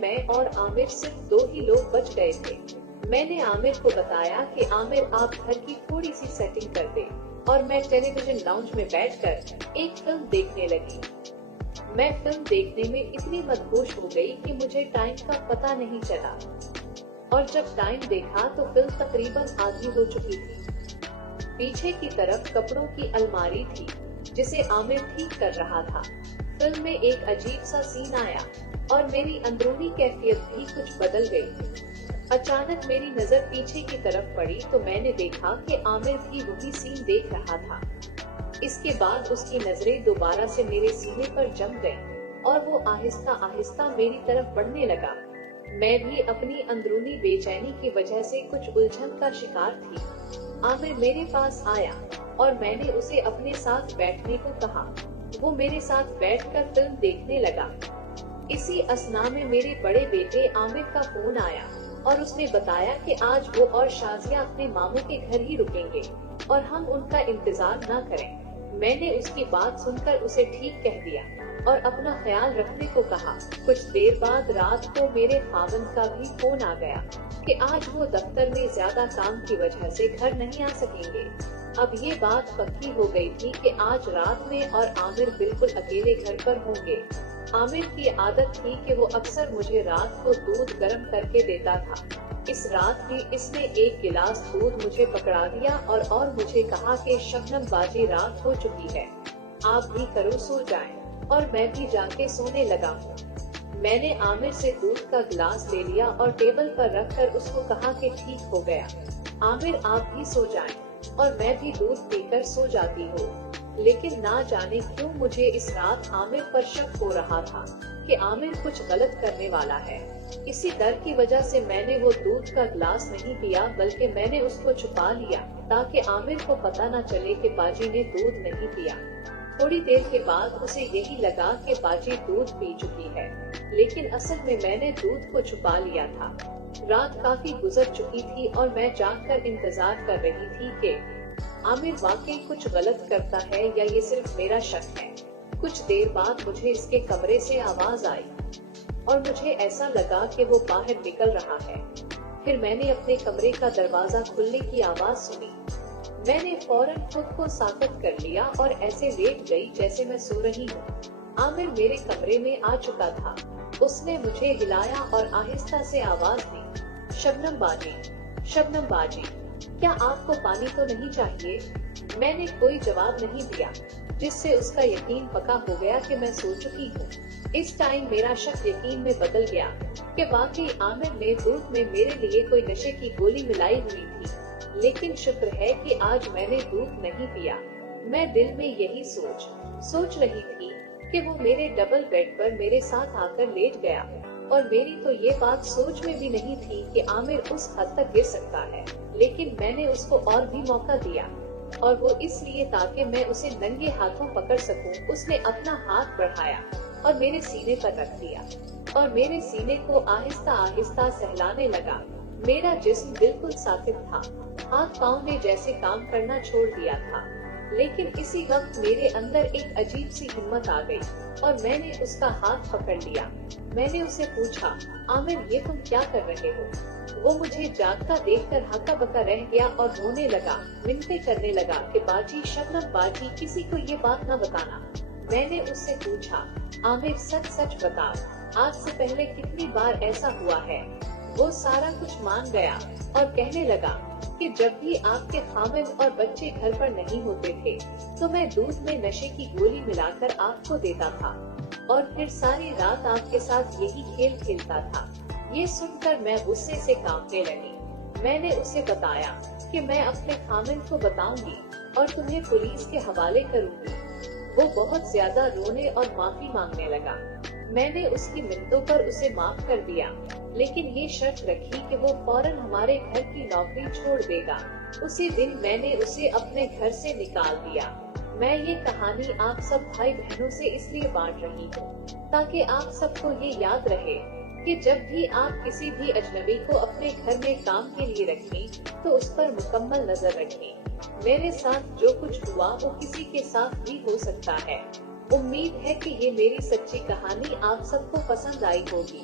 मैं और आमिर सिर्फ 2 ही लोग बच गए थे। मैंने आमिर को बताया कि आमिर आप घर की थोड़ी सी सेटिंग कर दे और मैं टेलीविजन लाउंज में बैठकर एक फिल्म देखने लगी। मैं फिल्म देखने में इतनी मदहोश हो गई कि मुझे टाइम का पता नहीं चला और जब टाइम देखा तो फिल्म तकरीबन आधी हो चुकी थी। पीछे की तरफ कपड़ों की अलमारी थी जिसे आमिर ठीक कर रहा था। फिल्म में एक अजीब सा सीन आया और मेरी अंदरूनी कैफियत भी कुछ बदल गई। अचानक मेरी नजर पीछे की तरफ पड़ी तो मैंने देखा कि आमिर भी वही सीन देख रहा था। इसके बाद उसकी नजरें दोबारा से मेरे सीने पर जम गईं और वो आहिस्ता आहिस्ता मेरी तरफ बढ़ने लगा। मैं भी अपनी अंदरूनी बेचैनी की वजह से कुछ उलझन का शिकार थी। आमिर मेरे पास आया और मैंने उसे अपने साथ बैठने को कहा। वो मेरे साथ बैठकर फिल्म देखने लगा। इसी असना में मेरे बड़े बेटे आमिर का फोन आया और उसने बताया कि आज वो और शाजिया अपने मामू के घर ही रुकेंगे और हम उनका इंतजार न करें। मैंने उसकी बात सुनकर उसे ठीक कह दिया और अपना ख्याल रखने को कहा। कुछ देर बाद रात को मेरे खावंद का भी फोन आ गया कि आज वो दफ्तर में ज्यादा काम की वजह से घर नहीं आ सकेंगे। अब ये बात पक्की हो गई थी कि आज रात में और आमिर बिल्कुल अकेले घर पर होंगे। आमिर की आदत थी कि वो अक्सर मुझे रात को दूध गर्म करके देता था। इस रात भी इसने एक गिलास दूध मुझे पकड़ा दिया और मुझे कहा कि शबनम बाजी रात हो चुकी है, आप भी करो सो जाएं। और मैं भी जाके सोने लगा हूँ। मैंने आमिर से दूध का गिलास ले लिया और टेबल पर रखकर उसको कहा कि ठीक हो गया, आमिर आप भी सो जाएं और मैं भी दूध पीकर सो जाती हूँ। लेकिन ना जाने क्यों मुझे इस रात आमिर पर शक हो रहा था कि आमिर कुछ गलत करने वाला है। इसी डर की वजह से मैंने वो दूध का गिलास नहीं पिया, बल्कि मैंने उसको छुपा लिया ताकि आमिर को पता न चले कि बाजी ने दूध नहीं पिया। थोड़ी देर के बाद उसे यही लगा कि बाजी दूध पी चुकी है, लेकिन असल में मैंने दूध को छुपा लिया था। रात काफी गुजर चुकी थी और मैं जागकर इंतजार कर रही थी कि आमिर वाकई कुछ गलत करता है या ये सिर्फ मेरा शक है। कुछ देर बाद मुझे इसके कमरे से आवाज आई और मुझे ऐसा लगा कि वो बाहर निकल रहा है। फिर मैंने अपने कमरे का दरवाजा खुलने की आवाज सुनी। मैंने फौरन खुद को साकत कर लिया और ऐसे लेट गई जैसे मैं सो रही हूँ। आमिर मेरे कमरे में आ चुका था। उसने मुझे हिलाया और आहिस्ता से आवाज दी, शबनम बाजी, शबनम बाजी, क्या आपको पानी तो नहीं चाहिए? मैंने कोई जवाब नहीं दिया, जिससे उसका यकीन पक्का हो गया कि मैं सो चुकी हूँ। इस टाइम मेरा शक यकीन में बदल गया कि वाकई आमिर ने दूध में मेरे लिए कोई नशे की गोली मिलाई हुई थी। लेकिन शुक्र है कि आज मैंने दूध नहीं पिया। मैं दिल में यही सोच रही थी कि वो मेरे डबल बेड पर मेरे साथ आकर लेट गया और मेरी तो ये बात सोच में भी नहीं थी कि आमिर उस हद तक गिर सकता है। लेकिन मैंने उसको और भी मौका दिया और वो इसलिए ताकि मैं उसे नंगे हाथों पकड़ सकूं। उसने अपना हाथ बढ़ाया और मेरे सीने पर रख दिया और मेरे सीने को आहिस्ता आहिस्ता सहलाने लगा। मेरा जिस्म बिल्कुल साकित था, हाथ पाँव ने जैसे काम करना छोड़ दिया था। लेकिन इसी वक्त मेरे अंदर एक अजीब सी हिम्मत आ गई और मैंने उसका हाथ पकड़ लिया। मैंने उसे पूछा, आमिर ये तुम क्या कर रहे हो? वो मुझे जागता देखकर हक्का बक्का रह गया और रोने लगा, मिन्नतें करने लगा कि बाजी, शबनम बाजी, किसी को ये बात न बताना। मैंने उससे पूछा, आमिर सच सच बताओ, आज से पहले कितनी बार ऐसा हुआ है? वो सारा कुछ मान गया और कहने लगा कि जब भी आपके खामिद और बच्चे घर पर नहीं होते थे तो मैं दूध में नशे की गोली मिलाकर आपको देता था और फिर सारी रात आपके साथ यही खेल खेलता था। ये सुनकर मैं गुस्से से कांपने लगी। मैंने उसे बताया कि मैं अपने खामिद को बताऊंगी और तुम्हें पुलिस के हवाले करूंगी। वो बहुत ज्यादा रोने और माफी मांगने लगा। मैंने उसकी मिन्नतों पर उसे माफ कर दिया, लेकिन ये शर्त रखी कि वो फौरन हमारे घर की नौकरी छोड़ देगा। उसी दिन मैंने उसे अपने घर से निकाल दिया। मैं ये कहानी आप सब भाई बहनों से इसलिए बांट रही हूँ ताकि आप सबको ये याद रहे कि जब भी आप किसी भी अजनबी को अपने घर में काम के लिए रखें तो उस पर मुकम्मल नजर रखें। मेरे साथ जो कुछ हुआ वो किसी के साथ भी हो सकता है। उम्मीद है कि ये मेरी सच्ची कहानी आप सबको पसंद आई होगी।